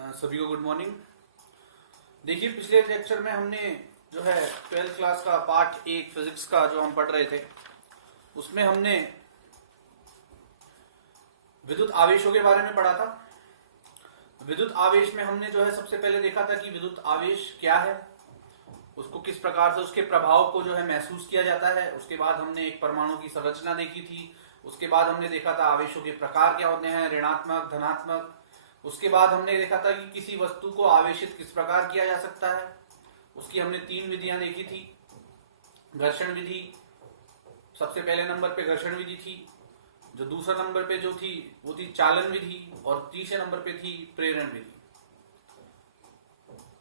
सभी को good morning. देखिए, पिछले लेक्चर में हमने जो है 12th क्लास का पार्ट 1 फिजिक्स का जो हम पढ़ रहे थे, उसमें हमने विद्युत आवेशों के बारे में पढ़ा था। विद्युत आवेश में हमने जो है सबसे पहले देखा था कि विद्युत आवेश क्या है, उसको किस प्रकार से उसके प्रभाव को जो है महसूस किया जाता है। उसके बाद हमने एक परमाणु की संरचना देखी थी। उसके बाद हमने देखा था आवेशों के प्रकार क्या होते हैं, ऋणात्मक, धनात्मक। उसके बाद हमने देखा था कि किसी वस्तु को आवेशित किस प्रकार किया जा सकता है। उसकी हमने 3 विधियां देखी थी। घर्षण विधि, सबसे पहले नंबर पे घर्षण विधि थी। जो दूसरा नंबर पे जो थी वो थी चालन विधि, और तीसरे नंबर पे थी प्रेरण विधि।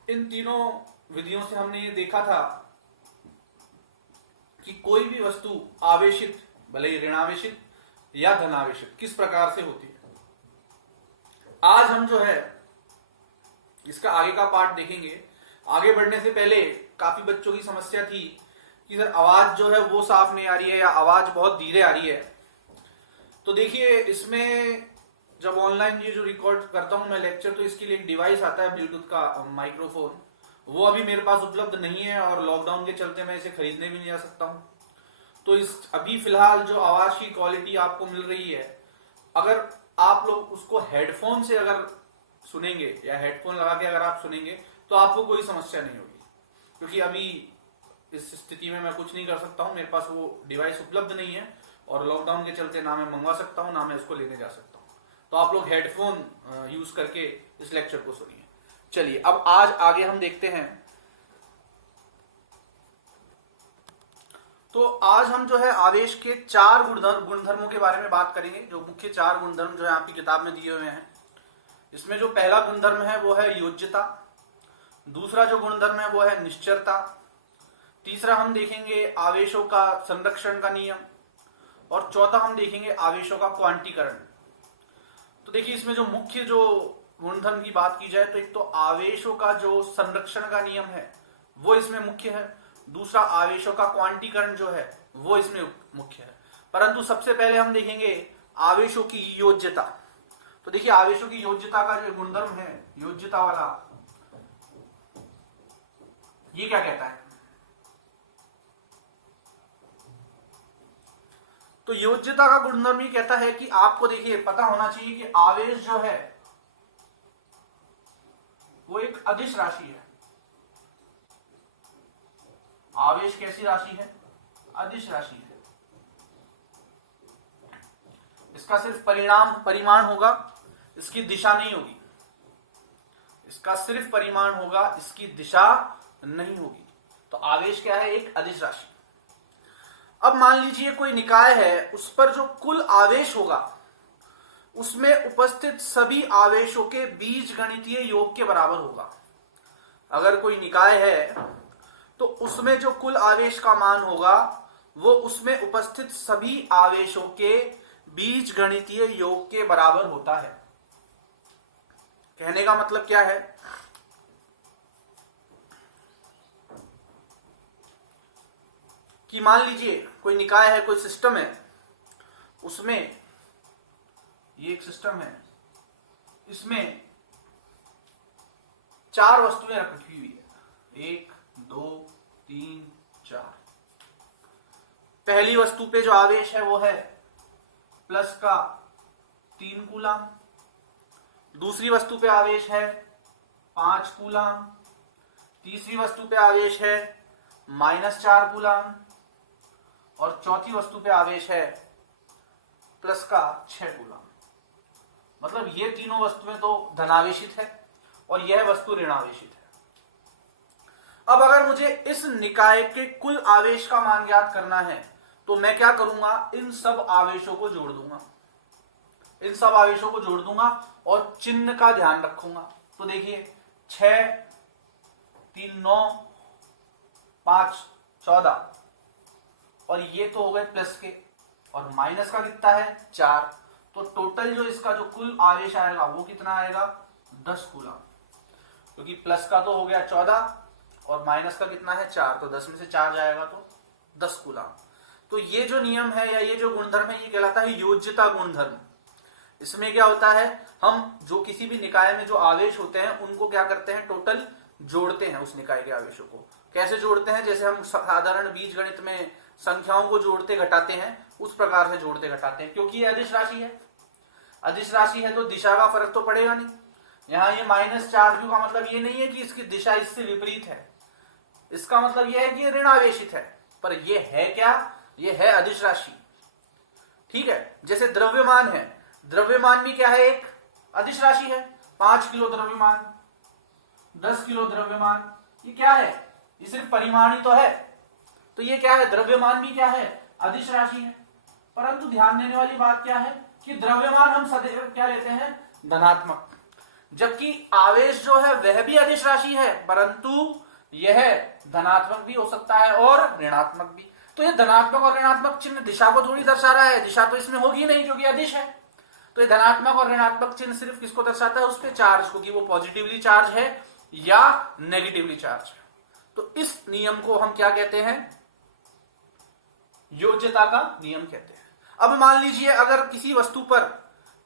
इन तीनों विधियों से हमने ये देखा था कि कोई भी वस्तु आवेशित, भले ही ऋणावेशित या धनावेशित, किस प्रकार से होती है। आज हम जो है इसका आगे का पार्ट देखेंगे। आगे बढ़ने से पहले काफी बच्चों की समस्या थी कि सर आवाज जो है वो साफ नहीं आ रही है या आवाज बहुत धीरे आ रही है। तो देखिए, इसमें जब ऑनलाइन ये जो रिकॉर्ड करता हूं मैं लेक्चर, तो इसके लिए एक डिवाइस आता है ब्लूटूथ का माइक्रोफोन। वो अभी मेरे पास उपलब्ध नहीं है और लॉकडाउन के चलते मैं इसे खरीदने भी नहीं जा सकता हूं। तो इस अभी फिलहाल जो आवाज की क्वालिटी आपको मिल रही है, अगर आप लोग उसको हेडफोन से अगर सुनेंगे या हेडफोन लगा के अगर आप सुनेंगे तो आपको कोई समस्या नहीं होगी, क्योंकि अभी इस स्थिति में मैं कुछ नहीं कर सकता हूं। मेरे पास वो डिवाइस उपलब्ध नहीं है और लॉकडाउन के चलते ना मैं मंगवा सकता हूं ना मैं उसको लेने जा सकता हूं। तो आप लोग हेडफोन यूज करके इस लेक्चर को सुनिए। चलिए, अब आज आगे हम देखते हैं। तो आज हम जो है आवेश के 4 गुणधर्मों के बारे में बात करेंगे, जो मुख्य 4 गुणधर्म जो है आपकी किताब में दिए हुए हैं। इसमें जो पहला गुणधर्म है वो है योज्यता, दूसरा जो गुणधर्म है वो है निश्चरता, तीसरा हम देखेंगे आवेशों का संरक्षण का नियम, और चौथा हम देखेंगे आवेशों का क्वांटीकरण। तो देखिए, इसमें जो मुख्य जो गुणधर्म की बात की जाए तो एक तो आवेशों का जो संरक्षण का नियम है वो इसमें मुख्य है, दूसरा आवेशों का क्वांटीकरण जो है वो इसमें मुख्य है। परंतु सबसे पहले हम देखेंगे आवेशों की योज्यता। तो देखिए, आवेशों की योज्यता का जो गुणधर्म है, योज्यता वाला, ये क्या कहता है। तो योज्यता का गुणधर्म ये कहता है कि आपको देखिए पता होना चाहिए कि आवेश जो है वो एक अदिश राशि है। आवेश कैसी राशि है? अदिश राशि है। इसका सिर्फ परिमाण होगा, इसकी दिशा नहीं होगी। इसका सिर्फ परिमाण होगा, इसकी दिशा नहीं होगी। तो आवेश क्या है? एक अदिश राशि। अब मान लीजिए कोई निकाय है, उस पर जो कुल आवेश होगा उसमें उपस्थित सभी आवेशों के बीजगणितीय योग के बराबर होगा। अगर कोई निकाय है तो उसमें जो कुल आवेश का मान होगा वो उसमें उपस्थित सभी आवेशों के बीजगणितीय योग के बराबर होता है। कहने का मतलब क्या है कि मान लीजिए कोई निकाय है, कोई सिस्टम है, उसमें ये एक सिस्टम है, इसमें 4 वस्तुएं रखी हुई है, 1 2 3 4। पहली वस्तु पे जो आवेश है वो है प्लस का 3 कूलम, दूसरी वस्तु पे आवेश है 5 कूलम, तीसरी वस्तु पे आवेश है -4 कूलम, और चौथी वस्तु पे आवेश है प्लस का 6 कूलम। मतलब ये तीनों वस्तुएं तो धनावेशित है और यह वस्तु ऋणावेशित है। अब अगर मुझे इस निकाय के कुल आवेश का मान ज्ञात करना है तो मैं क्या करूंगा? इन सब आवेशों को जोड़ दूंगा, इन सब आवेशों को जोड़ दूंगा और चिन्ह का ध्यान रखूंगा। तो देखिए, 6 3 9 5 14, और ये तो हो गए प्लस के, और माइनस का कितना है? 4। तो टोटल जो इसका जो कुल आवेश आएगा वो कितना आएगा? 10 कूलम, क्योंकि प्लस का तो हो गया 14 और माइनस का कितना है? 4। तो 10 में से 4 जाएगा तो 10 कूलम। तो ये जो नियम है या ये जो गुणधर्म है ये कहलाता है योज्यता गुणधर्म। इसमें क्या होता है, हम जो किसी भी निकाय में जो आवेश होते हैं उनको क्या करते हैं, टोटल जोड़ते हैं उस निकाय के आवेशों को। कैसे जोड़ते हैं, जैसे हम साधारण बीजगणित में संख्याओं को जोड़ते घटाते हैं, उस प्रकार से जोड़ते घटाते हैं। क्योंकि ये अदिश राशि है, अदिश राशि है तो दिशा का फर्क तो पड़ेगा नहीं। यहाँ ये -4q का मतलब ये नहीं है कि इसकी दिशा इससे विपरीत है, इसका मतलब यह है कि ये ऋण आवेशित है, पर ये है क्या, ये है अदिश राशि। ठीक है, जैसे द्रव्यमान है, द्रव्यमान भी क्या है, एक अदिश राशि है। 5 किलो द्रव्यमान, 10 किलो द्रव्यमान, ये क्या है, ये सिर्फ परिमाण ही तो है, तो ये क्या है, द्रव्यमान भी क्या है, अदिश राशि है। परंतु ध्यान देने वाली बात क्या है कि द्रव्यमान हम सदैव क्या लेते हैं, धनात्मक, जबकि आवेश जो है वह भी अदिश राशि है, परंतु यह धनात्मक भी हो सकता है और ऋणात्मक भी। तो ये धनात्मक और ऋणात्मक चिन्ह दिशा को थोड़ी दर्शा रहा है, दिशा तो इसमें होगी नहीं क्योंकि अदिश है। तो ये धनात्मक और ऋणात्मक चिन्ह सिर्फ किसको दर्शाता है, उस पे चार्ज को, कि वो पॉजिटिवली चार्ज है या नेगेटिवली चार्ज है। तो इस नियम को हम क्या कहते हैं, योज्यता का नियम कहते हैं। अब मान लीजिए अगर किसी वस्तु पर,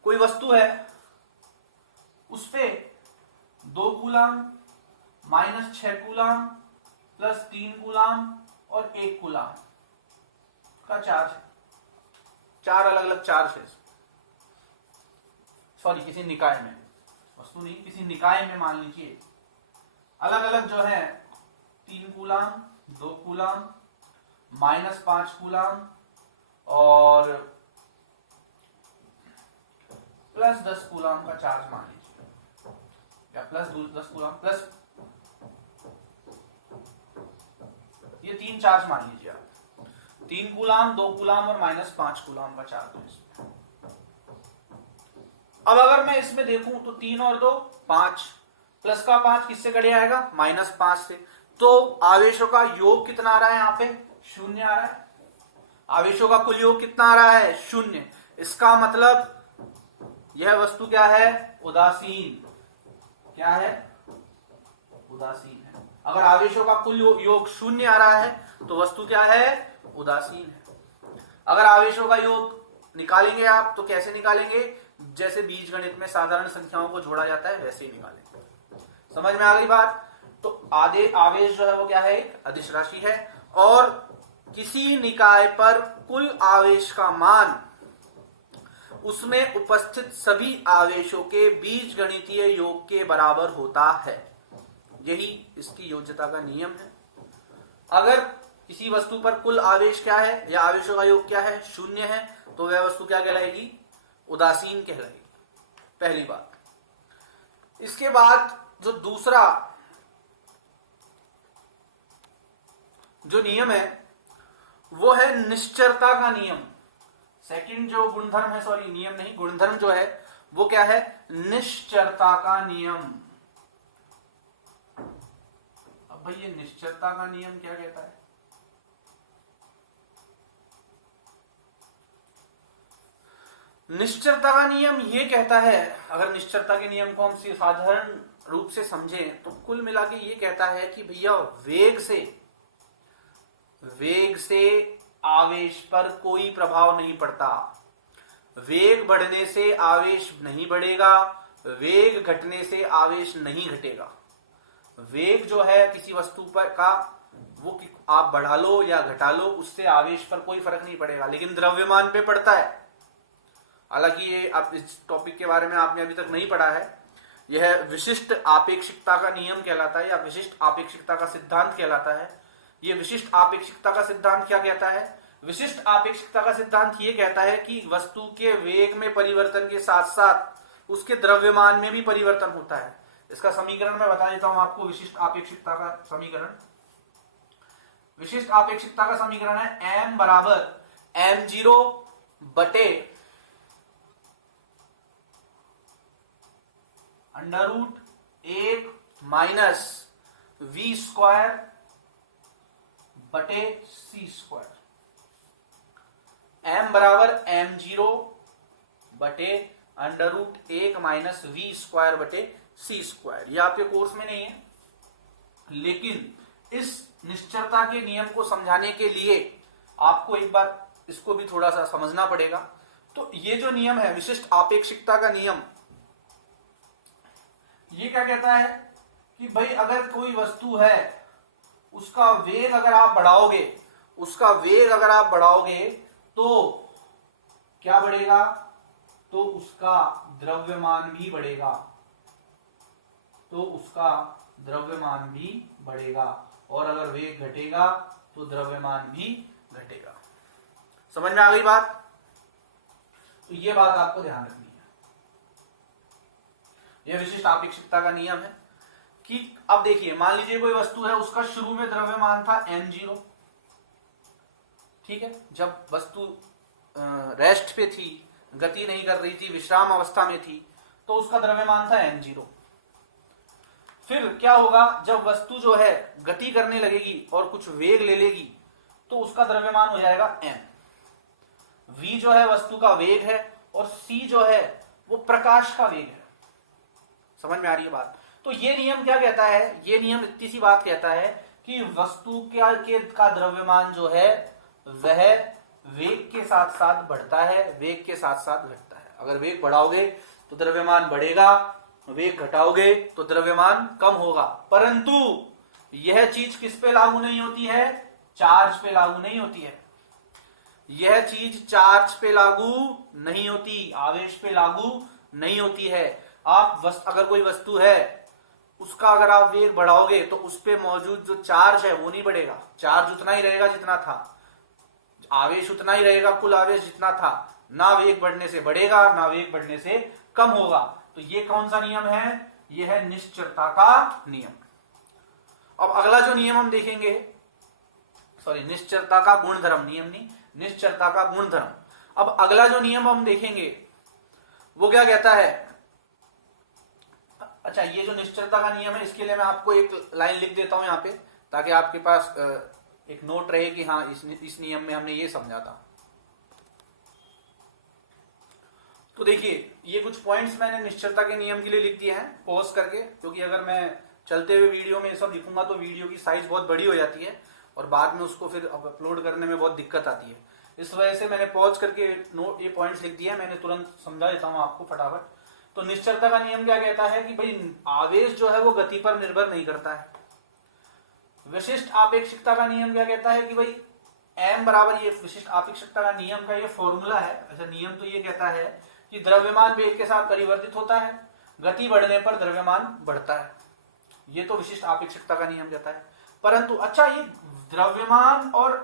कोई वस्तु है उस पे 2 कूलाम -6 कूलाम +3 कूलाम और 1 कूलाम का चार्ज है, 4 अलग अलग चार्ज है, सॉरी किसी निकाय में, वस्तु नहीं किसी निकाय में मान लीजिए अलग अलग जो है 3 कूलाम, 2 कूलाम, -5 कूलाम और +10 कूलाम का चार्ज मान लीजिए, या +10 कूलाम प्लस ये 3 चार्ज मान लीजिए आप, 3 कूलाम, 2 कूलाम और -5 कूलाम का चार्ज है इसमें। अब अगर मैं इसमें देखूं तो 3 और 2 5, प्लस का 5 किससे कट जाएगा, -5 से। तो आवेशों का योग कितना आ रहा है, यहाँ पे 0 आ रहा है। आवेशों का कुल योग कितना आ रहा है, 0। इसका मतलब यह वस्तु क्या है, उदासीन। क्या है, उदासीन है। अगर आवेशों का कुल योग 0 आ रहा है तो वस्तु क्या है, उदासीन है। अगर आवेशों का योग निकालेंगे आप तो कैसे निकालेंगे, जैसे बीजगणित में साधारण संख्याओं को जोड़ा जाता है वैसे ही निकालेंगे। समझ में आ गई बात। तो आवेश जो है वो क्या है, एक अदिश राशि है, और किसी निकाय पर कुल आवेश का मान उसमें उपस्थित सभी आवेशों के बीजगणितीय योग के बराबर होता है। यही इसकी योज्यता का नियम है। अगर किसी वस्तु पर कुल आवेश क्या है या आवेशों का योग क्या है, 0 है, तो वह वस्तु क्या कहलाएगी, उदासीन कहलाएगी। पहली बात। इसके बाद जो दूसरा जो नियम है वो है निश्चरता का नियम। सेकंड जो गुणधर्म है, सॉरी नियम नहीं, गुणधर्म जो है वो क्या है, निश्चरता का नियम। अब भाई ये निश्चरता का नियम क्या कहता है, निश्चरता का नियम ये कहता है, अगर निश्चरता के नियम को हम साधारण रूप से समझें तो कुल मिला के ये कहता है कि भैया वेग से आवेश पर कोई प्रभाव नहीं पड़ता। वेग बढ़ने से आवेश नहीं बढ़ेगा, वेग घटने से आवेश नहीं घटेगा। वेग जो है किसी वस्तु पर का, वो आप बढ़ा लो या घटा लो, उससे आवेश पर कोई फर्क नहीं पड़ेगा, लेकिन द्रव्यमान पे पड़ता है। हालांकि ये आप इस टॉपिक के बारे में आपने अभी तक नहीं पढ़ा है। यह विशिष्ट आपेक्षिकता का नियम कहलाता है या विशिष्ट आपेक्षिकता का सिद्धांत कहलाता है। ये विशिष्ट आपेक्षिकता का सिद्धांत क्या कहता है, विशिष्ट आपेक्षिकता का सिद्धांत ये कहता है कि वस्तु के वेग में परिवर्तन के साथ साथ उसके द्रव्यमान में भी परिवर्तन होता है। इसका समीकरण मैं बता देता हूं आपको। विशिष्ट आपेक्षिकता का समीकरण, विशिष्ट आपेक्षिकता का समीकरण है m बराबर m0 बटे √1 माइनस v² बटे c²। m बराबर m0 बटे √1 माइनस v² बटे c²। ये आपके कोर्स में नहीं है, लेकिन इस निश्चरता के नियम को समझाने के लिए आपको एक बार इसको भी थोड़ा सा समझना पड़ेगा। तो ये जो नियम है विशिष्ट आपेक्षिकता का नियम, ये क्या कहता है कि भाई अगर कोई वस्तु है उसका वेग अगर आप बढ़ाओगे, तो क्या बढ़ेगा, तो उसका द्रव्यमान भी बढ़ेगा, और अगर वेग घटेगा तो द्रव्यमान भी घटेगा। समझ में आ गई बात? तो ये बात आपको ध्यान रखनी है। यह विशिष्ट आपेक्षिकता का नियम है कि अब देखिए, मान लीजिए कोई वस्तु है, उसका शुरू में द्रव्यमान था m0, ठीक है। जब वस्तु रेस्ट पे थी, गति नहीं कर रही थी, विश्राम अवस्था में थी, तो उसका द्रव्यमान था m0। फिर क्या होगा, जब वस्तु जो है गति करने लगेगी और कुछ वेग ले लेगी, तो उसका द्रव्यमान हो जाएगा m। v जो है वस्तु का वेग है, और c जो है वो प्रकाश का वेग है। समझ में आ रही है बात? तो ये नियम क्या कहता है, ये नियम इतनी सी बात कहता है कि वस्तु का द्रव्यमान जो है वह वेग के साथ साथ बढ़ता है, वेग के साथ साथ घटता है। अगर वेग बढ़ाओगे तो द्रव्यमान बढ़ेगा, वेग घटाओगे तो द्रव्यमान कम होगा। परंतु यह चीज किस पे लागू नहीं होती है, चार्ज पे लागू नहीं होती है। यह चीज चार्ज पे लागू नहीं होती, आवेश पे लागू नहीं होती है। आप अगर कोई वस्तु है, उसका अगर आप वेग बढ़ाओगे तो उस पे मौजूद जो चार्ज है वो नहीं बढ़ेगा, चार्ज उतना ही रहेगा जितना था, आवेश उतना ही रहेगा, कुल आवेश जितना था, ना वेग बढ़ने से बढ़ेगा ना वेग बढ़ने से कम होगा। तो ये कौन सा नियम है, यह है निश्चलता का नियम। अब अगला जो नियम हम देखेंगे, निश्चलता का गुणधर्म, नियम नहीं, निश्चलता का गुणधर्म। अब अगला जो नियम हम देखेंगे वो क्या कहता है, अच्छा ये जो निश्चलता का नियम है, इसके लिए मैं आपको एक लाइन लिख देता हूं यहां पे, ताकि आपके पास एक नोट रहे कि हाँ इस नियम में हमने ये समझा था। तो देखिए, ये कुछ पॉइंट्स मैंने निश्चलता के नियम के लिए लिख दिए हैं पॉज करके, क्योंकि अगर मैं चलते हुए वीडियो में ये सब लिखूंगा तो वीडियो की साइज बहुत बड़ी हो जाती है और बाद में उसको फिर अपलोड करने में बहुत दिक्कत आती है। इस वजह से मैंने पॉज करके ये पॉइंट्स लिख दिए हैं, मैंने तुरंत समझा देता हूं आपको फटाफट। तो निश्चलता का नियम क्या कहता है कि भाई आवेश जो है वो गति पर निर्भर नहीं करता है। विशिष्ट आपेक्षिकता का नियम क्या कहता है कि भाई m बराबर, ये विशिष्ट आपेक्षिकता का नियम का ये फॉर्मूला है। अच्छा, नियम तो ये कहता है कि द्रव्यमान वेग के साथ परिवर्तित होता है, गति बढ़ने पर द्रव्यमान बढ़ता है। ये तो विशिष्ट आपेक्षिकता का नियम कहता है। परंतु अच्छा, ये द्रव्यमान और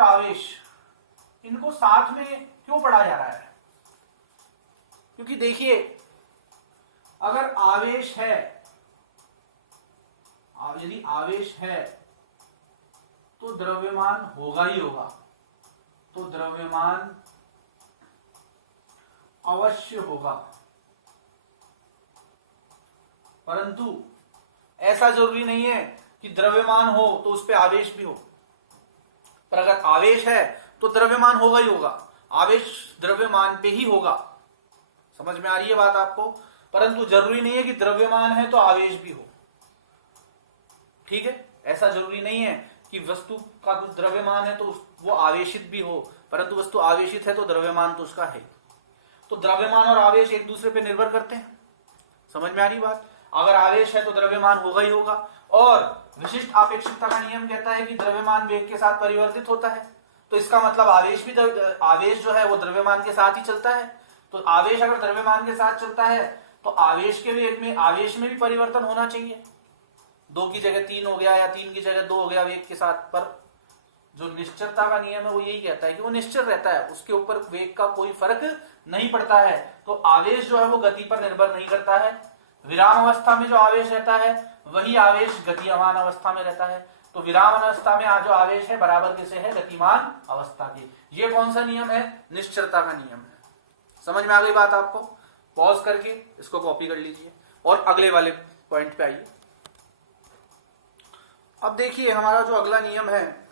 आवेश इनको साथ में क्यों पढ़ा जा रहा है? क्योंकि देखिए, अगर आवेश है, यदि आवेश है तो द्रव्यमान होगा ही होगा, तो द्रव्यमान अवश्य होगा। परंतु ऐसा जरूरी नहीं है कि द्रव्यमान हो तो उस पर आवेश भी हो। पर अगर आवेश है तो द्रव्यमान होगा ही होगा, आवेश द्रव्यमान पे ही होगा। समझ में आ रही है बात आपको? परंतु जरूरी नहीं है कि द्रव्यमान है तो आवेश भी हो, ठीक है। ऐसा जरूरी नहीं है कि वस्तु का कुछ द्रव्यमान है तो वो आवेशित भी हो, परंतु वस्तु आवेशित है तो द्रव्यमान तो उसका है। तो द्रव्यमान और आवेश एक दूसरे पे निर्भर करते हैं। समझ में आ रही बात? अगर आवेश है तो द्रव्यमान होगा ही होगा। और विशिष्ट आपेक्षिकता का नियम कहता है कि द्रव्यमान वेग के साथ परिवर्तित होता है, तो इसका मतलब आवेश जो है वो द्रव्यमान के साथ ही चलता है। तो आवेश अगर द्रव्यमान के साथ चलता है तो आवेश के वेग में, आवेश में भी परिवर्तन होना चाहिए। 2 की जगह 3 हो गया या 3 की जगह 2 हो गया वेग के साथ। पर जो निश्चलता का नियम है वो यही कहता है कि वो निश्चल रहता है, उसके ऊपर वेग का कोई फर्क नहीं पड़ता है। तो आवेश जो है वो गति पर निर्भर नहीं करता है। विराम अवस्था में जो आवेश रहता है वही आवेश गतिमान अवस्था में रहता है। तो विराम अवस्था में जो आवेश है बराबर किसे है, गतिमान अवस्था के। ये कौन सा नियम है, निश्चलता का नियम है। समझ में आ गई बात आपको? पॉज करके इसको कॉपी कर लीजिए और अगले वाले पॉइंट पे आइए। अब देखिए, हमारा जो अगला नियम है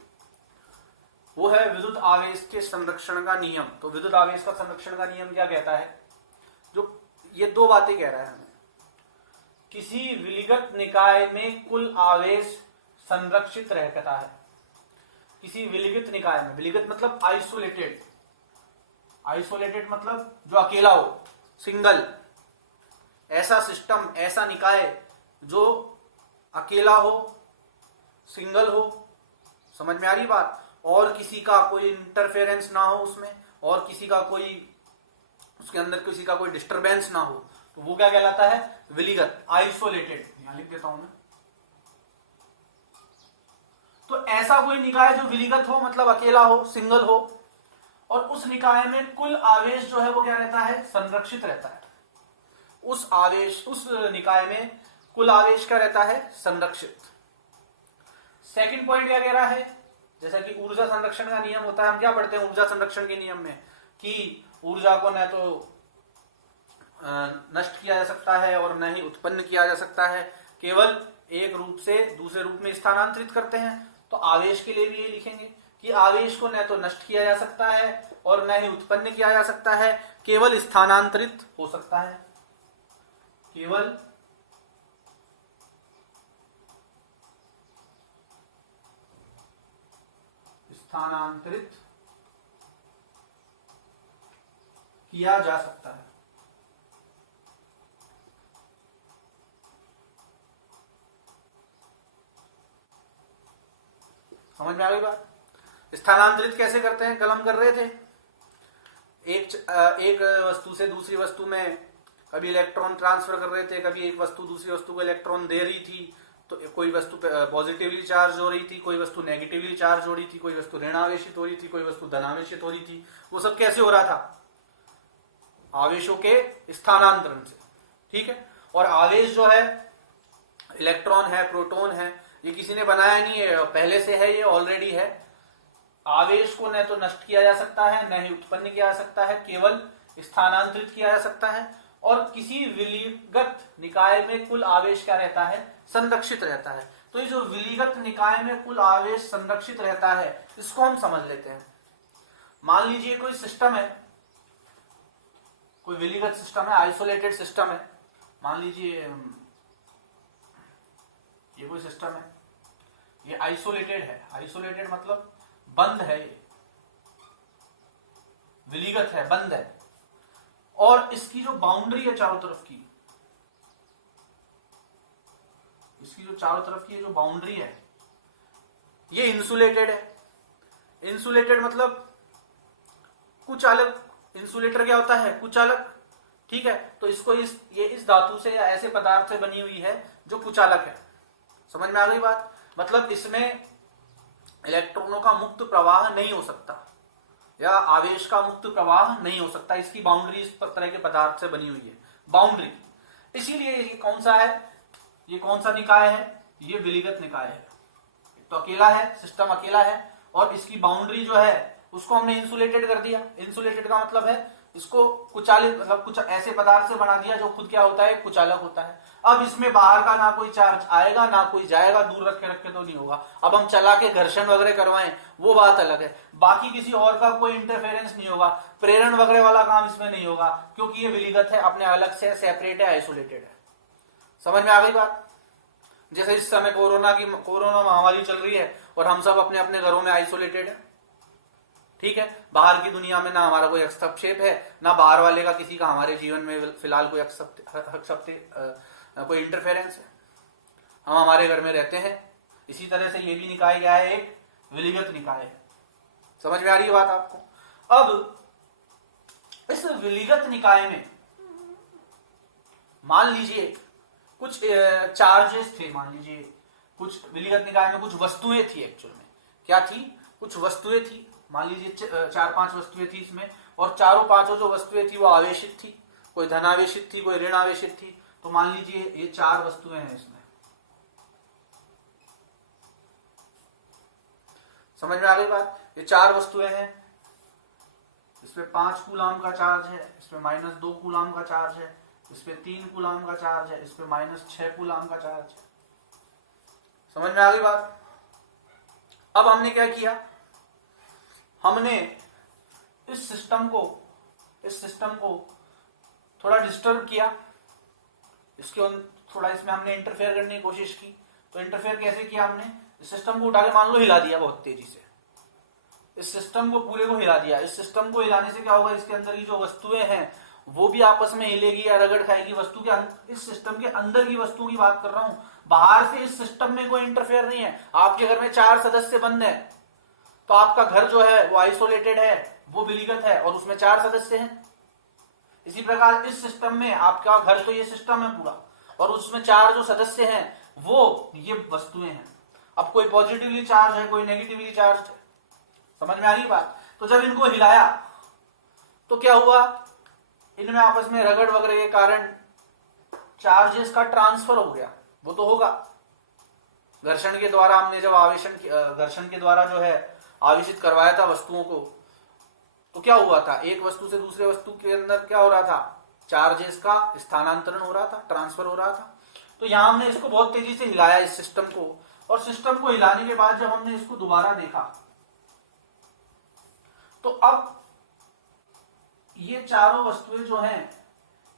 वो है विद्युत आवेश के संरक्षण का नियम। तो विद्युत आवेश का संरक्षण का नियम क्या कहता है, जो ये 2 बातें कह रहा है हमें। किसी विलिगत निकाय में कुल आवेश संरक्षित रहता है। किसी विलिगत निकाय में, विलिगत मतलब आइसोलेटेड, आइसोलेटेड मतलब जो अकेला हो, सिंगल। ऐसा सिस्टम, ऐसा निकाय जो अकेला हो, सिंगल हो। समझ में आ रही बात? और किसी का कोई इंटरफेरेंस ना हो उसमें, और किसी का कोई, उसके अंदर किसी का कोई डिस्टरबेंस ना हो, तो वो क्या कहलाता है? विलिगत, आइसोलेटेड। यहां लिख देता हूं मैं। तो ऐसा कोई निकाय जो विलिगत हो, मतलब अकेला हो, सिंगल हो, और उस निकाय में कुल आवेश जो है वो क्या रहता है? संरक्षित रहता है। उस आवेश, उस निकाय में कुल आवेश क्या रहता है? संरक्षित। सेकंड पॉइंट क्या कह रहा है? जैसा कि ऊर्जा संरक्षण का नियम होता है, हम क्या पढ़ते हैं ऊर्जा संरक्षण के नियम में कि ऊर्जा को न तो नष्ट किया जा सकता है और न ही उत्पन्न किया जा सकता है, केवल एक रूप से दूसरे रूप में स्थानांतरित करते हैं। तो आवेश के लिए भी ये लिखेंगे कि आवेश को न तो नष्ट किया जा सकता है और न ही उत्पन्न किया जा सकता है, केवल स्थानांतरित हो सकता है। केवल स्थानांतरित किया जा सकता है। समझ में आ गई बात? स्थानांतरित कैसे करते हैं? कल हम कर रहे थे, एक वस्तु से दूसरी वस्तु में कभी इलेक्ट्रॉन ट्रांसफर कर रहे थे, कभी एक वस्तु दूसरी वस्तु को इलेक्ट्रॉन दे रही थी, तो कोई वस्तु पॉजिटिवली चार्ज हो रही थी, कोई वस्तु नेगेटिवली चार्ज हो रही थी, कोई वस्तु ऋणावेशित हो रही थी, कोई वस्तु धनावेशित हो रही थी। वो सब कैसे हो रहा था? आवेशों के स्थानांतरण से। ठीक है। और आवेश जो है, इलेक्ट्रॉन है, प्रोटॉन है, ये किसी ने बनाया नहीं है, पहले से है, ये ऑलरेडी है। आवेश को न तो नष्ट किया जा सकता है, न ही उत्पन्न किया जा सकता है, केवल स्थानांतरित किया जा सकता है। और किसी विलिगत निकाय में कुल आवेश क्या रहता है? संरक्षित रहता है। तो ये जो विलिगत निकाय में कुल आवेश संरक्षित रहता है, इसको हम समझ लेते हैं। मान लीजिए कोई सिस्टम है, कोई विलिगत सिस्टम है, आइसोलेटेड सिस्टम है। मान लीजिए ये कोई सिस्टम है, ये आइसोलेटेड है। आइसोलेटेड मतलब बंद है, ये विलिगत है, बंद है। और इसकी जो बाउंड्री है चारों तरफ की, इसकी जो चारों तरफ की जो बाउंड्री है, ये इंसुलेटेड है। इंसुलेटेड मतलब कुचालक। इंसुलेटर क्या होता है? कुचालक। ठीक है। तो इसको ये इस धातु से या ऐसे पदार्थ से बनी हुई है जो कुचालक है। समझ में आ गई बात? मतलब इसमें इलेक्ट्रॉनों का मुक्त प्रवाह नहीं हो सकता, या आवेश का मुक्त प्रवाह नहीं हो सकता। इसकी बाउंड्री इस तरह के पदार्थ से बनी हुई है, बाउंड्री। इसीलिए ये कौन सा है? ये कौन सा निकाय है? ये विलिगत निकाय है। तो अकेला है, सिस्टम अकेला है, और इसकी बाउंड्री जो है उसको हमने इंसुलेटेड कर दिया। इंसुलेटेड का मतलब है इसको कुचालित, मतलब कुछ ऐसे पदार्थ से बना दिया जो खुद क्या होता है? कुचालक होता है। अब इसमें बाहर का ना कोई चार्ज आएगा ना कोई जाएगा, दूर रखे रखे तो नहीं होगा। अब हम चला के घर्षण वगैरह करवाएं वो बात अलग है, बाकी किसी और का कोई इंटरफेरेंस नहीं होगा, प्रेरण वगैरह वाला काम इसमें नहीं होगा, क्योंकि ये विलिगत है, अपने अलग से सेपरेट है, आइसोलेटेड है। समझ में आ गई बात? जैसे इस समय कोरोना महामारी चल रही है और हम सब अपने अपने घरों में आइसोलेटेड है। ठीक है। बाहर की दुनिया में ना हमारा कोई हस्तक्षेप है, ना बाहर वाले का किसी का हमारे जीवन में फिलहाल कोई कोई इंटरफेरेंस है। हम हमारे घर में रहते हैं। इसी तरह से ये भी निकाय क्या है? एक विलिगत निकाय है। समझ में आ रही है बात आपको? अब इस विलिगत निकाय में मान लीजिए कुछ चार्जेस थे, मान लीजिए कुछ विलिगत निकाय में कुछ वस्तुएं थी। एक्चुअल में क्या थी? कुछ वस्तुएं थी। मान लीजिए 4-5 वस्तुएं थी इसमें, और चारों पांचों जो वस्तुएं थी वो आवेशित थी। कोई धनावेशित थी, कोई ऋण आवेशित थी। तो मान लीजिए ये 4 वस्तुएं हैं इसमें। समझ में आ गई बात? ये 4 वस्तुएं हैं। इसमें 5 कूलाम का चार्ज है, इसमें -2 कूलाम का चार्ज है, इसमें 3 कूलाम का चार्ज है, इसमें -6 कूलाम का चार्ज है। समझ में आ गई बात? अब हमने क्या किया? हमने इस सिस्टम को थोड़ा डिस्टर्ब किया, इसके थोड़ा इसमें हमने इंटरफेयर करने की कोशिश की। तो इंटरफेयर कैसे किया हमने? इस सिस्टम को उठा के मान लो हिला दिया बहुत तेजी से, इस सिस्टम को पूरे को हिला दिया। इस सिस्टम को हिलाने से क्या होगा, इसके अंदर की जो वस्तुएं हैं वो भी आपस में हिलेगी या रगड़ खाएगी। वस्तु के इस सिस्टम के अंदर की वस्तुओं की बात कर रहा हूं, बाहर से इस सिस्टम में कोई इंटरफेयर नहीं है। आपके घर में 4 सदस्य बंद है तो आपका घर जो है वो आइसोलेटेड है, वो विलीगत है और उसमें 4 सदस्य हैं। इसी प्रकार इस सिस्टम में आपका घर तो ये सिस्टम है पूरा, और उसमें 4 जो सदस्य हैं वो ये वस्तुएं हैं। अब कोई पॉजिटिवली चार्ज है, कोई नेगेटिवली चार्ज है, समझ में आ रही बात। तो जब इनको हिलाया तो क्या हुआ, इनमें आपस में रगड़ वगैरह के कारण चार्जेस का ट्रांसफर हो गया। वो तो होगा, घर्षण के द्वारा हमने जब घर्षण के द्वारा जो है आवेशित करवाया था वस्तुओं को, तो क्या हुआ था, एक वस्तु से दूसरे वस्तु के अंदर क्या हो रहा था, चार्जेस का स्थानांतरण हो रहा था, ट्रांसफर हो रहा था। तो यहां हमने इसको बहुत तेजी से हिलाया इस सिस्टम को, और सिस्टम को हिलाने के बाद जब हमने इसको दोबारा देखा तो अब ये चारों वस्तुएं जो हैं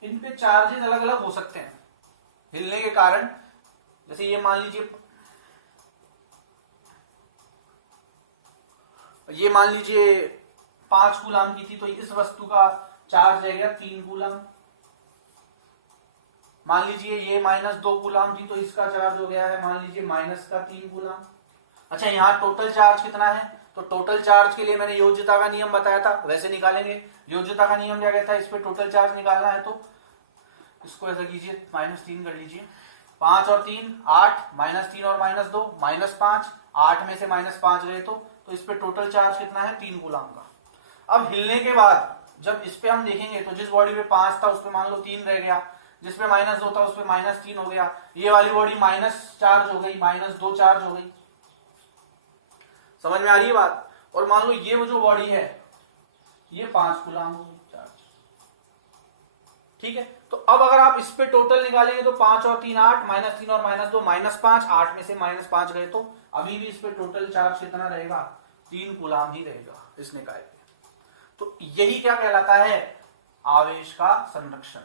इन पे चार्जेस अलग अलग हो सकते हैं हिलने के कारण। जैसे ये मान लीजिए 5 कूलाम की थी, तो इस वस्तु का चार्ज रह गया 3 कूलाम। मान लीजिए ये -2 कूलाम थी तो इसका चार्ज हो गया है मान लीजिए -3 कूलाम। अच्छा, यहाँ टोटल चार्ज कितना है, तो टोटल चार्ज के लिए मैंने योज्यता का नियम बताया था, वैसे निकालेंगे। योज्यता का नियम क्या कहता है, इस पे टोटल चार्ज निकालना है तो इसको ऐसा कीजिए, -3 कर लीजिए। 5 और 3 8, -3 और -2 -5, 8 में से -5 गए तो इस पे टोटल चार्ज कितना है, 3 कूलाम का। अब हिलने के बाद जब इस पे हम देखेंगे तो जिस बॉडी पे 5 था उस पे मान लो 3 रह गया, जिसपे -2 था उस पे -3 हो गया, ये वाली बॉडी माइनस चार्ज हो गई, -2 चार्ज हो गई। समझ में आ रही है बात। और मान लो ये वो जो बॉडी है ये 5 कूलाम हो गई चार्ज, ठीक है। तो अब अगर आप इस पे टोटल निकालेंगे तो 5 और 3 8, -3 और -2 -5, 8 में से -5 गए तो अभी भी इस पे टोटल चार्ज कितना रहेगा, 3 कूलाम ही रहेगा इस निकाय पे। तो यही क्या कहलाता है, आवेश का संरक्षण,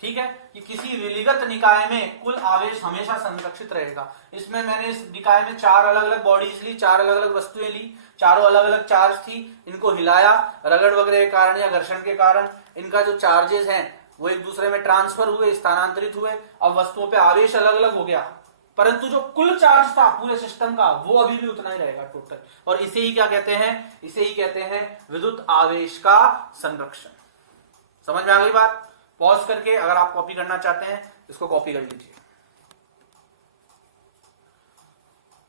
ठीक है। कि किसी विलिगत निकाय में कुल आवेश हमेशा संरक्षित रहेगा। इसमें मैंने इस निकाय में 4 अलग अलग बॉडीज ली, 4 अलग अलग वस्तुएं ली, चारों अलग अलग चार्ज थी, इनको हिलाया, रगड़ वगैरह के कारण या घर्षण के कारण इनका जो चार्जेस हैं वो एक दूसरे में ट्रांसफर हुए, स्थानांतरित हुए। अब वस्तुओं पे आवेश अलग अलग हो गया, परंतु जो कुल चार्ज था पूरे सिस्टम का वो अभी भी उतना ही रहेगा टोटल। और इसे ही क्या कहते हैं, इसे ही कहते हैं विद्युत आवेश का संरक्षण। समझ में आ गई बात। पॉज करके अगर आप कॉपी करना चाहते हैं इसको कॉपी कर लीजिए।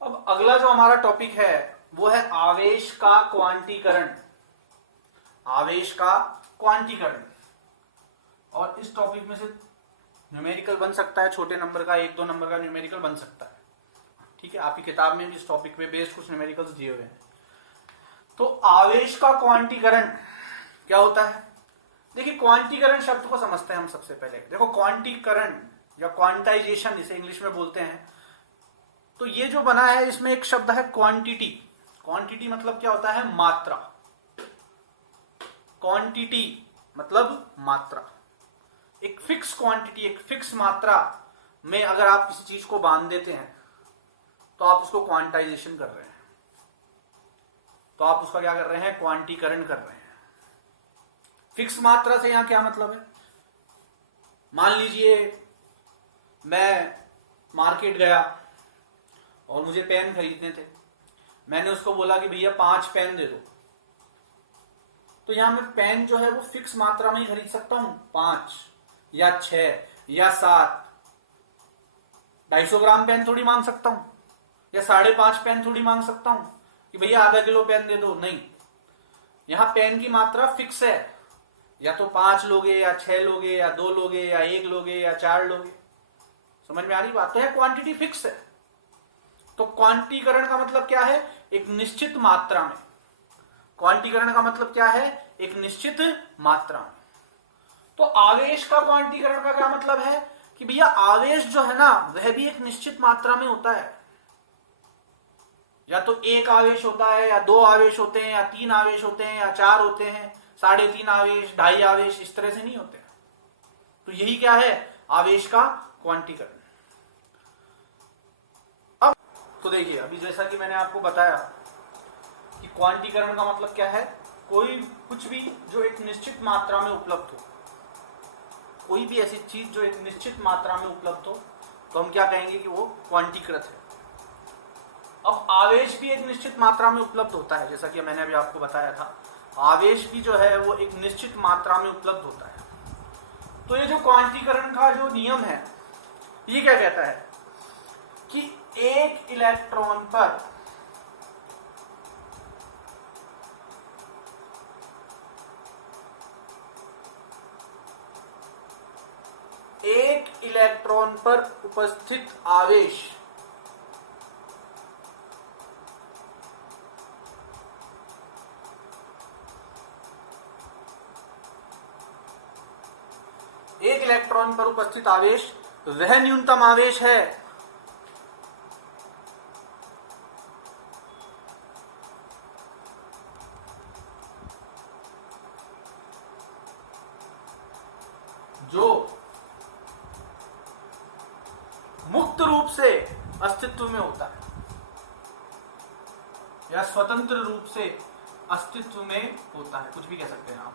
अब अगला जो हमारा टॉपिक है वो है आवेश का क्वांटीकरण। आवेश का क्वांटीकरण, और इस टॉपिक में से न्यूमेरिकल बन सकता है, छोटे नंबर का 1-2 नंबर का न्यूमेरिकल बन सकता है, ठीक है। आपकी किताब में भी इस टॉपिक पे बेस्ड कुछ न्यूमेरिकल्स दिए हुए हैं। तो आवेश का क्वांटीकरण क्या होता है, देखिए क्वांटीकरण शब्द को समझते हैं हम सबसे पहले। देखो क्वांटीकरण या क्वांटाइजेशन इसे इंग्लिश में बोलते हैं। तो ये जो बना है इसमें एक शब्द है क्वांटिटी। क्वांटिटी मतलब क्या होता है, मात्रा। क्वांटिटी मतलब मात्रा, एक फिक्स क्वांटिटी, एक फिक्स मात्रा में अगर आप किसी चीज को बांध देते हैं तो आप उसको क्वांटाइजेशन कर रहे हैं, तो आप उसका क्या कर रहे हैं, क्वांटीकरण कर रहे हैं। फिक्स मात्रा से यहां क्या मतलब है, मान लीजिए मैं मार्केट गया और मुझे पेन खरीदने थे, मैंने उसको बोला कि भैया 5 पेन दे दो, तो यहां मैं पेन जो है वो फिक्स मात्रा में ही खरीद सकता हूं, 5 या 6 या 7। 250 ग्राम पेन थोड़ी मांग सकता हूं, या 5.5 पेन थोड़ी मांग सकता हूं कि भैया आधा किलो पेन दे दो, नहीं। यहां पेन की मात्रा फिक्स है, या तो 5 लोगे या 6 लोगे या 2 लोगे या 1 लोगे या 4 लोगे। समझ में आ रही बात। तो है क्वांटिटी फिक्स है। तो क्वांटीकरण का मतलब क्या है, एक निश्चित मात्रा में। क्वांटीकरण का मतलब क्या है, एक निश्चित मात्रा में। तो आवेश का क्वांटीकरण का क्या मतलब है कि भैया आवेश जो है ना वह भी एक निश्चित मात्रा में होता है। या तो 1 आवेश होता है, या 2 आवेश होते हैं, या 3 आवेश होते हैं, या 4 होते हैं, 3.5 आवेश, 2.5 आवेश, इस तरह से नहीं होते। तो यही क्या है, आवेश का क्वांटीकरण। अब तो देखिए, अभी जैसा कि मैंने आपको बताया कि क्वांटीकरण का मतलब क्या है, कोई कुछ भी जो एक निश्चित मात्रा में उपलब्ध हो, कोई भी ऐसी चीज जो एक निश्चित मात्रा में उपलब्ध हो तो हम क्या कहेंगे कि वो क्वांटीकृत है। अब आवेश भी एक निश्चित मात्रा में उपलब्ध होता है, जैसा कि मैंने अभी आपको बताया था, आवेश भी जो है वो एक निश्चित मात्रा में उपलब्ध होता है। तो ये जो क्वांटीकरण का जो नियम है ये क्या कहता है कि एक इलेक्ट्रॉन पर उपस्थित आवेश एक इलेक्ट्रॉन पर उपस्थित आवेश वह न्यूनतम आवेश है जो मुक्त रूप से अस्तित्व में होता है या स्वतंत्र रूप से अस्तित्व में होता है, कुछ भी कह सकते हैं आप।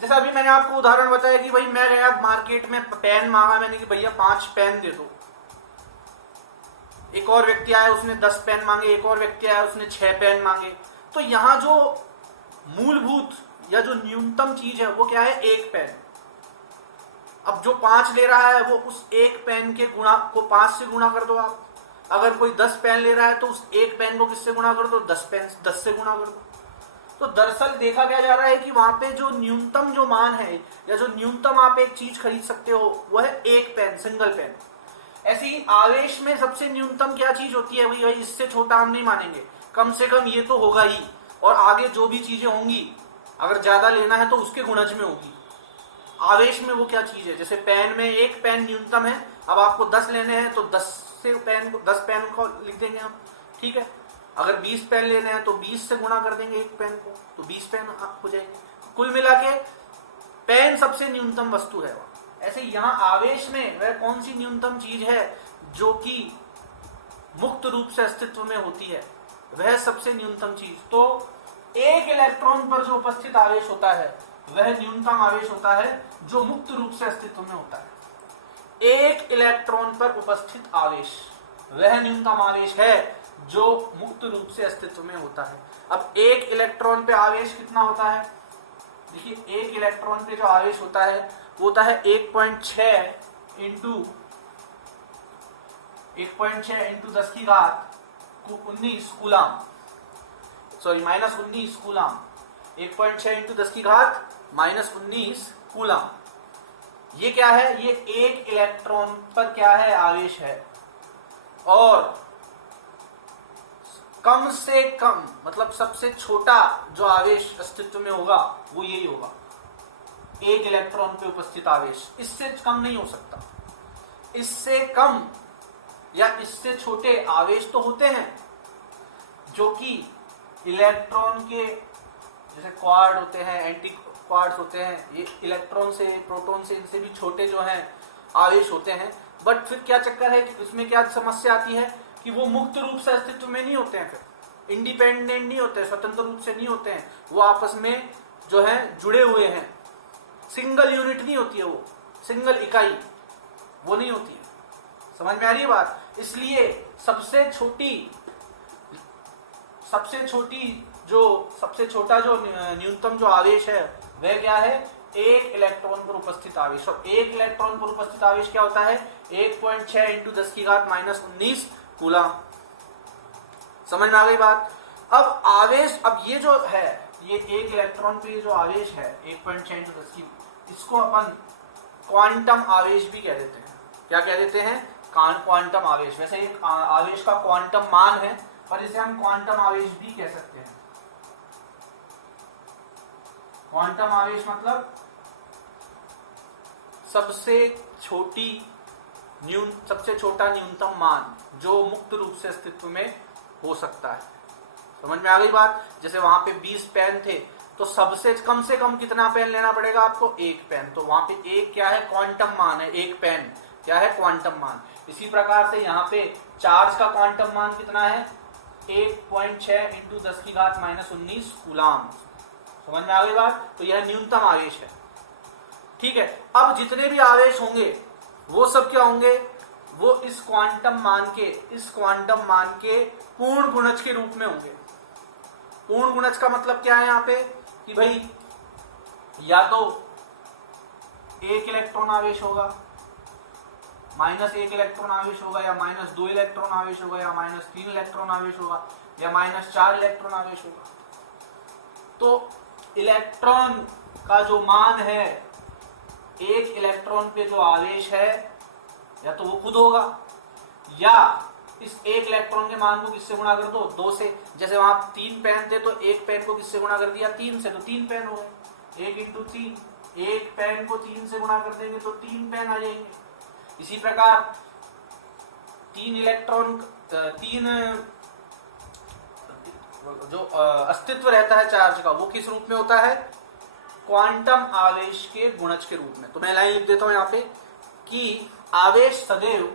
जैसा अभी मैंने आपको उदाहरण बताया कि भाई मैं गया मार्केट में, पेन मांगा मैंने कि भैया 5 पेन दे दो। एक और व्यक्ति आया उसने 10 पेन मांगे, एक और व्यक्ति आया उसने 6 पेन मांगे। तो यहां जो मूलभूत या जो न्यूनतम चीज है वो क्या है, एक पेन। अब जो 5 ले रहा है वो उस एक पेन के गुणा को 5 से गुणा कर दो आप। अगर कोई 10 पेन ले रहा है तो उस एक पेन को किससे गुणा कर दो, 10 से गुणा कर दो। तो दरअसल देखा क्या जा रहा है कि वहां पे जो न्यूनतम जो मान है या जो न्यूनतम आप एक चीज खरीद सकते हो वो है एक पेन, सिंगल पेन। ऐसे ही आवेश में सबसे न्यूनतम क्या चीज होती है, भाई इससे छोटा हम नहीं मानेंगे, कम से कम ये तो होगा ही, और आगे जो भी चीजें होंगी अगर ज्यादा लेना है तो उसके गुणज में होगी। आवेश में वो क्या चीज है, जैसे पेन में एक पेन न्यूनतम है, अब आपको 10 लेने हैं तो 10 पेन को लिख देंगे हम, ठीक है। अगर 20 पेन लेने हैं तो 20 से गुणा कर देंगे एक पेन को, तो 20 पेन हो जाएंगे। कुल मिला के पेन सबसे न्यूनतम वस्तु है। ऐसे यहाँ आवेश में वह कौन सी न्यूनतम चीज है जो कि मुक्त रूप से अस्तित्व में होती है, वह सबसे न्यूनतम चीज। तो एक इलेक्ट्रॉन पर जो उपस्थित आवेश होता है वह न्यूनतम आवेश होता है जो मुक्त रूप से अस्तित्व में होता है। एक इलेक्ट्रॉन पर उपस्थित आवेश वह न्यूनतम आवेश है जो मुक्त रूप से अस्तित्व में होता है। अब एक इलेक्ट्रॉन पे आवेश कितना होता है, देखिए एक इलेक्ट्रॉन पे जो आवेश होता है वो होता है 1.6 इंटू 10 की घात 19 कूलाम, सॉरी -19 कूलाम। 1.6 इंटू 10 की घात -19 कूलाम। ये क्या है, ये एक इलेक्ट्रॉन पर क्या है, आवेश है। और कम से कम मतलब सबसे छोटा जो आवेश अस्तित्व में होगा वो यही होगा, एक इलेक्ट्रॉन पे उपस्थित आवेश। इससे कम नहीं हो सकता। इससे कम या इससे छोटे आवेश तो होते हैं जो कि इलेक्ट्रॉन के, जैसे क्वार्ड होते हैं, एंटी क्वार्ड्स होते हैं, ये इलेक्ट्रॉन से, प्रोटॉन से, इनसे भी छोटे जो हैं आवेश होते हैं। बट फिर क्या चक्कर है कि उसमें क्या समस्या आती है कि वो मुक्त रूप से अस्तित्व में नहीं होते हैं, फिर इंडिपेंडेंट नहीं होते, स्वतंत्र रूप से नहीं होते हैं, वो आपस में जो है जुड़े हुए हैं। सिंगल यूनिट नहीं होती है, वो सिंगल इकाई वो नहीं होती है। समझ में आ रही है बात। इसलिए सबसे छोटा जो न्यूनतम जो आवेश है वह क्या है, एक इलेक्ट्रॉन पर उपस्थित आवेश। और एक इलेक्ट्रॉन पर उपस्थित आवेश क्या होता है, 1.6 इंटू 10 की घात -19 कूलाम। समझ में आ गई बात। अब आवेश, अब ये जो है, ये एक इलेक्ट्रॉन पे जो आवेश है 1.6 इंटू 10 की, इसको अपन क्वांटम आवेश भी कह देते हैं। क्या कह देते हैं, क्वांटम आवेश। वैसे एक आवेश का क्वांटम मान है, पर इसे हम क्वांटम आवेश भी कह सकते हैं। क्वांटम आवेश मतलब सबसे छोटा न्यूनतम मान जो मुक्त रूप से अस्तित्व में हो सकता है। समझ में आ गई बात। जैसे वहां पे 20 पेन थे तो सबसे कम कितना पेन लेना पड़ेगा आपको? एक पेन। तो वहां पे एक क्या है? क्वांटम मान है। एक पेन क्या है? क्वांटम मान। इसी प्रकार से यहाँ पे चार्ज का क्वांटम मान कितना है? 1.6 इंटू 10 की घात -19 कूलाम। समझ में आ गई बात? तो यह न्यूनतम आवेश है। ठीक है, अब जितने भी आवेश होंगे वो सब क्या होंगे? वो इस क्वांटम मान के पूर्ण गुणज के रूप में होंगे। पूर्ण गुणज का मतलब क्या है यहाँ पे? कि भाई या तो एक इलेक्ट्रॉन आवेश होगा, -1 इलेक्ट्रॉन आवेश होगा, या -2 इलेक्ट्रॉन आवेश होगा, या -3 इलेक्ट्रॉन आवेश होगा, या -4 इलेक्ट्रॉन आवेश होगा। तो इलेक्ट्रॉन का जो मान है, एक इलेक्ट्रॉन पे जो आवेश है, या तो वो खुद होगा, या इस एक इलेक्ट्रॉन के मान को किससे गुणा कर दो? 2 से। जैसे वहां 3 पेन थे तो एक पेन को किससे गुणा कर दिया? 3 से, तो 3 पेन हो गए। 1 इंटू 3, एक पेन को 3 से गुणा कर देंगे तो 3 पेन आ जाएंगे। इसी प्रकार 3 जो अस्तित्व रहता है चार्ज का, वो किस रूप में होता है? क्वांटम आवेश के गुणज के रूप में। तो मैं लाइन लिख देता हूं यहां पे कि आवेश सदैव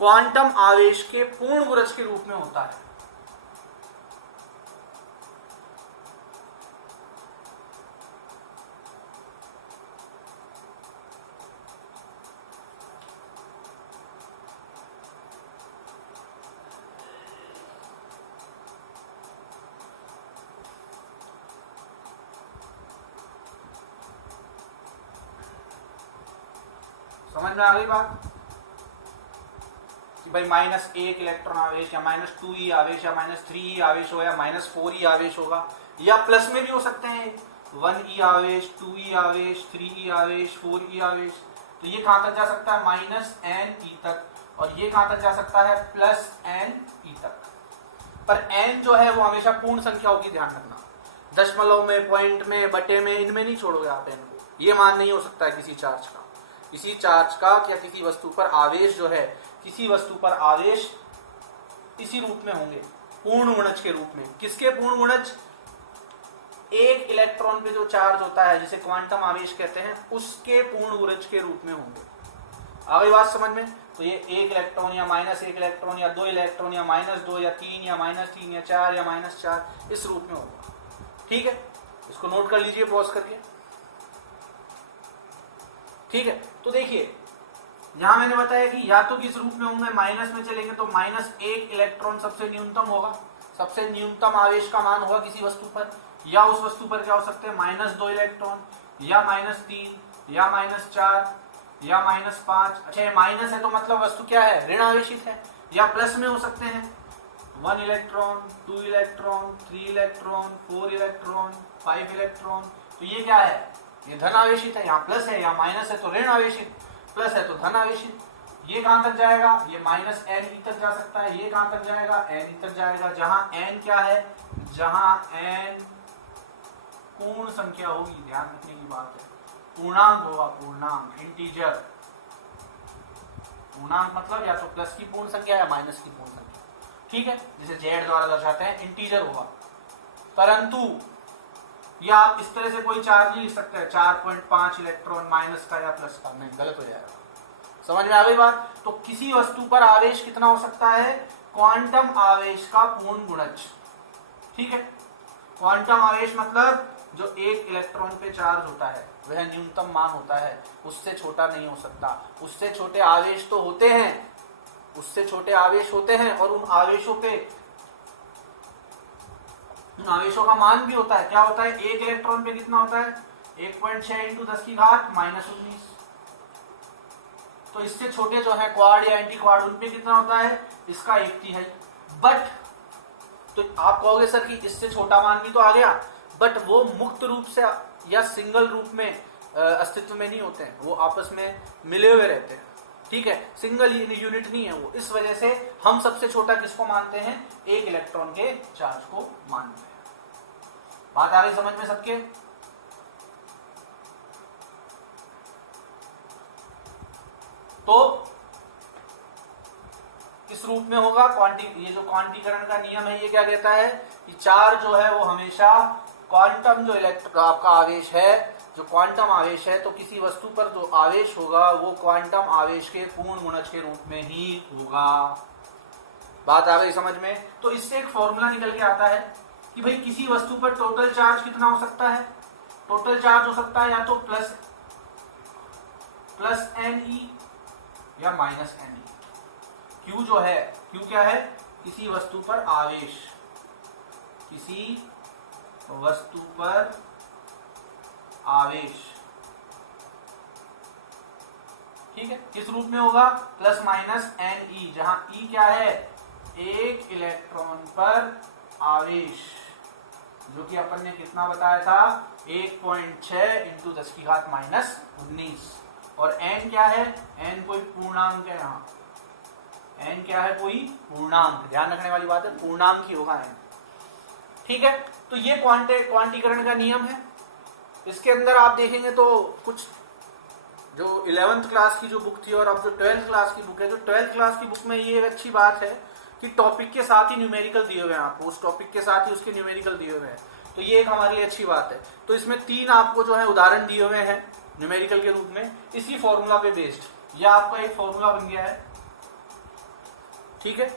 क्वांटम आवेश के पूर्ण गुणज के रूप में होता है। समझ में आ गई बात? कि भाई -1 इलेक्ट्रॉन आवेश, या -2e आवेश, या -3e आवेश होगा, या -4e आवेश होगा, या प्लस में भी हो सकते हैं 1e आवेश, 2e आवेश, 3e आवेश, 4e आवेश। तो ये कहां तक जा सकता है? -ne तक। और ये कहां तक जा सकता है? +ne तक। पर n जो है वो हमेशा पूर्ण संख्या होगी, ध्यान रखना। दशमलव में, पॉइंट में, बटे में, इनमें नहीं छोड़ोगे आप n को। ये मान नहीं हो सकता है किसी चार्ज का। किसी चार्ज का या किसी वस्तु पर आवेश जो है, किसी वस्तु पर आवेश इसी रूप में होंगे, पूर्ण गुणज के रूप में। किसके पूर्ण गुणज? एक इलेक्ट्रॉन पे जो चार्ज होता है, जिसे क्वांटम आवेश कहते हैं, उसके पूर्ण गुणज के रूप में होंगे। आ गई बात समझ में? तो ये 1 इलेक्ट्रॉन, या -1 इलेक्ट्रॉन, या 2 इलेक्ट्रॉन, या -2, या 3, या -3, या 4, या -4, इस रूप में होगा। ठीक है, इसको नोट कर लीजिए पॉज करके। ठीक है, तो देखिए यहां मैंने बताया कि या तो किस रूप में होंगे, माइनस में चलेंगे तो -1 इलेक्ट्रॉन सबसे न्यूनतम होगा, सबसे न्यूनतम आवेश का मान होगा किसी वस्तु पर। या उस वस्तु पर क्या हो सकते हैं? -2 इलेक्ट्रॉन, या -3, या -4, या -5। अच्छा, ये माइनस है तो मतलब वस्तु क्या है? ऋण आवेशित है। या प्लस में हो सकते हैं 1 electron, 2 electron, 3 electron, 4 electron, 5 electron. तो ये क्या है? ये धन आवेशित है। यहाँ प्लस है, यहाँ माइनस है तो ऋण आवेशित, प्लस है तो धन आवेशित। ये कहां तक जाएगा? ये -ne तक जा सकता है। ये कहां तक जाएगा? ne तक जाएगा। जहां n क्या है? जहां n पूर्ण संख्या होगी, ध्यान रखने की बात है, पूर्णांक होगा, पूर्णांक, इंटीजर। पूर्णांक मतलब या तो प्लस की पूर्ण संख्या या माइनस की पूर्ण संख्या। ठीक है, जिसे z द्वारा दर्शाते हैं, इंटीजर होगा। परंतु या आप इस तरह से कोई चार्ज नहीं लिख सकते 4.5 इलेक्ट्रॉन माइनस का या प्लस का, नहीं, गलत हो जाएगा। समझ में आ गई बात? तो किसी वस्तु पर आवेश कितना हो सकता है? क्वांटम आवेश का पूर्ण गुणज। ठीक है, क्वांटम आवेश मतलब जो एक इलेक्ट्रॉन पे चार्ज होता है वह न्यूनतम मान होता है, उससे छोटा नहीं हो सकता। उससे छोटे आवेश तो होते हैं, उससे छोटे आवेश होते हैं, और उन आवेशों का मान भी होता है। क्या होता है? एक इलेक्ट्रॉन पे कितना होता है? 1.6 इंटू 10 की घात -19। तो इससे छोटे जो है क्वाड या एंटी क्वाड, उन पे कितना होता है? इसका 1/3। बट तो आप कहोगे सर कि इससे छोटा मान भी तो आ गया, बट वो मुक्त रूप से या सिंगल रूप में अस्तित्व में नहीं होते हैं, वो आपस में मिले हुए रहते हैं। ठीक है, सिंगल यूनिट नहीं है वो। इस वजह से हम सबसे छोटा किसको मानते हैं? एक इलेक्ट्रॉन के चार्ज को मानते हैं। बात आ रही समझ में सबके? तो इस रूप में होगा ये जो क्वांटीकरण का नियम है ये क्या कहता है कि चार्ज जो है वो हमेशा क्वांटम जो आपका आवेश है, जो क्वांटम आवेश है, तो किसी वस्तु पर जो आवेश होगा वो क्वांटम आवेश के पूर्ण गुणज के रूप में ही होगा। बात आ गई समझ में? तो इससे एक फॉर्मूला निकल के आता है कि भाई किसी वस्तु पर टोटल चार्ज कितना हो सकता है। टोटल चार्ज हो सकता है या तो प्लस Ne या माइनस Ne। Q जो है, Q क्या है? किसी वस्तु पर आवेश, किसी वस्तु पर आवेश, ठीक है, किस रूप में होगा? प्लस माइनस Ne, जहां E क्या है? एक इलेक्ट्रॉन पर आवेश, जो कि अपन ने कितना बताया था? 1.6 इंटू 10 की घात माइनस 19। और N क्या है? N कोई पूर्णांक है, यहाँ N क्या है? कोई पूर्णांक। ध्यान रखने वाली बात है, पूर्णांक ही होगा N, ठीक है। तो ये क्वांटीकरण का नियम है। इसके अंदर आप देखेंगे तो कुछ जो 11th क्लास की जो बुक थी और अब जो 12th क्लास की बुक है, जो 12th क्लास की बुक में ये एक अच्छी बात है कि टॉपिक के साथ ही न्यूमेरिकल दिए हुए हैं आपको, उस टॉपिक के साथ ही उसके न्यूमेरिकल दिए हुए हैं, तो ये एक हमारे लिए अच्छी बात है। तो इसमें 3 आपको जो है उदाहरण दिए हुए हैं न्यूमेरिकल के रूप में, इसी फॉर्मूला पे बेस्ड। यह आपका एक फॉर्मूला बन गया है, ठीक है।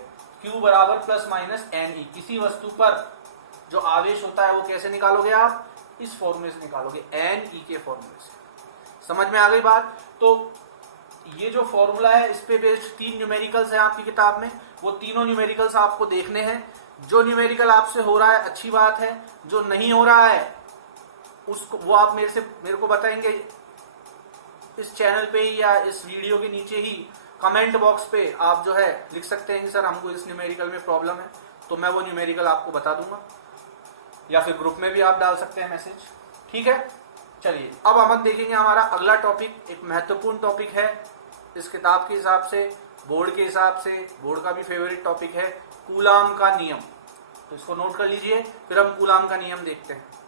Q बराबर प्लस माइनस Ne। किसी वस्तु पर जो आवेश होता है वो कैसे निकालोगे आप? इस फॉर्मूले से निकालोगे, Ne के फॉर्मूले से। समझ में आ गई बात? तो ये जो फॉर्मूला है इस पे बेस्ड 3 न्यूमेरिकल्स हैं आपकी किताब में, वो तीनों न्यूमेरिकल्स आपको देखने हैं। जो न्यूमेरिकल आपसे हो रहा है अच्छी बात है, जो नहीं हो रहा है उसको वो आप मेरे को बताएंगे इस चैनल पे ही या इस वीडियो के नीचे ही कमेंट बॉक्स पे आप जो है लिख सकते हैं कि सर हमको इस न्यूमेरिकल में प्रॉब्लम है, तो मैं वो न्यूमेरिकल आपको बता दूंगा, या फिर ग्रुप में भी आप डाल सकते हैं मैसेज, ठीक है। चलिए अब हम देखेंगे हमारा अगला टॉपिक, एक महत्वपूर्ण टॉपिक है इस किताब के हिसाब से, बोर्ड के हिसाब से, बोर्ड का भी फेवरेट टॉपिक है, कूलाम का नियम। तो इसको नोट कर लीजिए, फिर हम कूलाम का नियम देखते हैं।